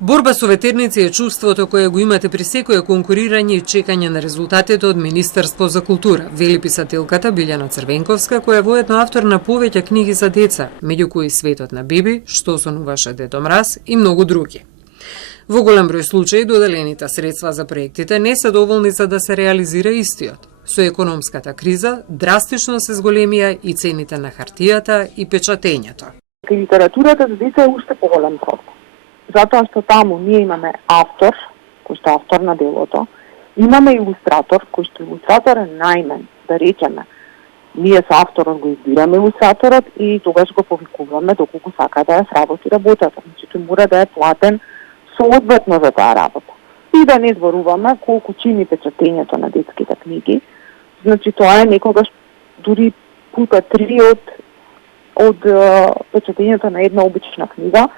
Борба со ветерници е чувството кое го имате при секое конкурирање и чекање на резултатите од Министерство за култура, вели писателката Билјана Црвенковска, која е воедно автор на повеќе книги за деца, меѓу кои Светот на Биби, Што сонуваше Дедо Мраз и многу други. Во голем број случаи доделените средства за проектите не се доволни за да се реализира истиот. Со економската криза драстично се зголемија и цените на хартијата и печатењето. Литературата за деца е уште поголем проблем. Затоа што таму ние имаме автор, кој што е автор на делото, имаме илустратор, кој што илустратор е најмен, да речеме. Ние со авторот го избираме илустраторот и тогаш го повикуваме доколку сака да ја сработи работата. Значи, тој мора да е платен соодветно за таа работа. И да не зборуваме колку чини печатењето на детските книги. Значи, тоа е некогаш дури пута 3 од печатењето на една обична книга,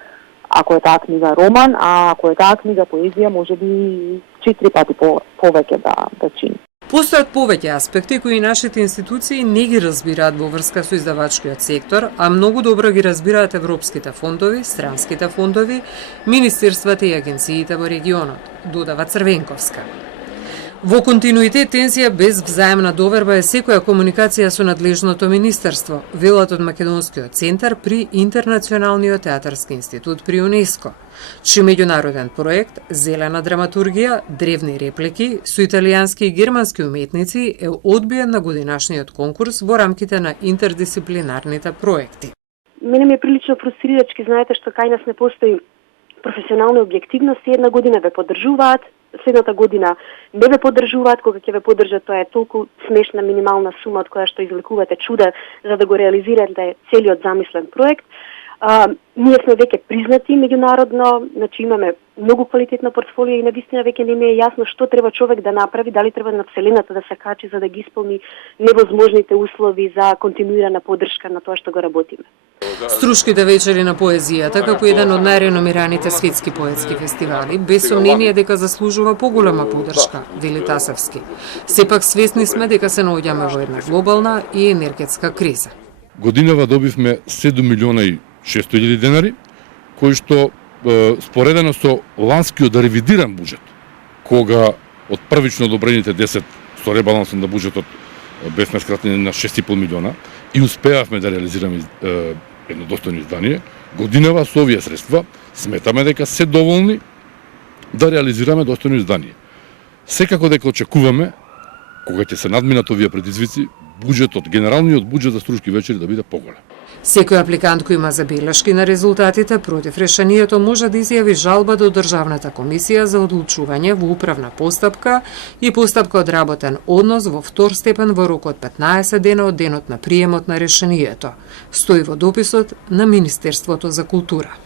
ако е таа книга роман, а ако е таа книга поезија, може би 4 пати повеќе да чини. Постојат повеќе аспекти кои нашите институции не ги разбираат во врска со издавачкиот сектор, а многу добро ги разбираат европските фондови, странските фондови, министерствата и агенциите во регионот, додава Црвенковска. Во континуитет тензија без взаемна доверба е секоја комуникација со надлежното министерство, велат од Македонскиот центар при Интернационалниот театарски институт при ЮНЕСКО, чиј меѓународен проект Зелена драматургија, древни реплики со италијански и германски уметници е одбиен на годинашниот конкурс во рамките на интердисциплинарните проекти. Мене ми е прилично фрустрирачки, знаете што кај нас не постои професионална објективност, една година ве поддржуваат, следната година не ве поддржуваат, кога ќе ве поддржат, тоа е толку смешна минимална сума од која што извлекувате чуда за да го реализирате целиот замислен проект. Ние сме веќе признати меѓународно, значи имаме многу квалитетно портфолио и навистина веќе не ми е јасно што треба човек да направи, дали треба на вселената да се качи за да ги исполни невозможните услови за континуирана поддршка на тоа што го работиме. Струшките вечери на поезијата, како еден од најреномираните светски поетски фестивали, без сомнение дека заслужува поголема поддршка, вели Тасевски. Сепак свесни сме дека се наоѓаме во една глобална и енергетска криза. Годинава добивме 7 милиона и 600.000 денари, кои што споредено со ланскиот ревидиран буџет, кога од првично одобрените 10 со ребалансот на буџетот бевме скратени на 6,5 милиона и успеавме да реализираме едно достојно издание, годинава со овие средства сметаме дека се доволни да реализираме достојно издание. Секако дека очекуваме, кога ќе се надминат овие предизвици, буџетот, генералниот буџет за Струшки вечери да биде поголем. Секој апликант кој има забелешки на резултатите против решението може да изјави жалба до Државната комисија за одлучување во управна постапка и постапка одработен однос во втор степен во рок од 15 дена од денот на приемот на решението. Стои во дописот на Министерството за култура.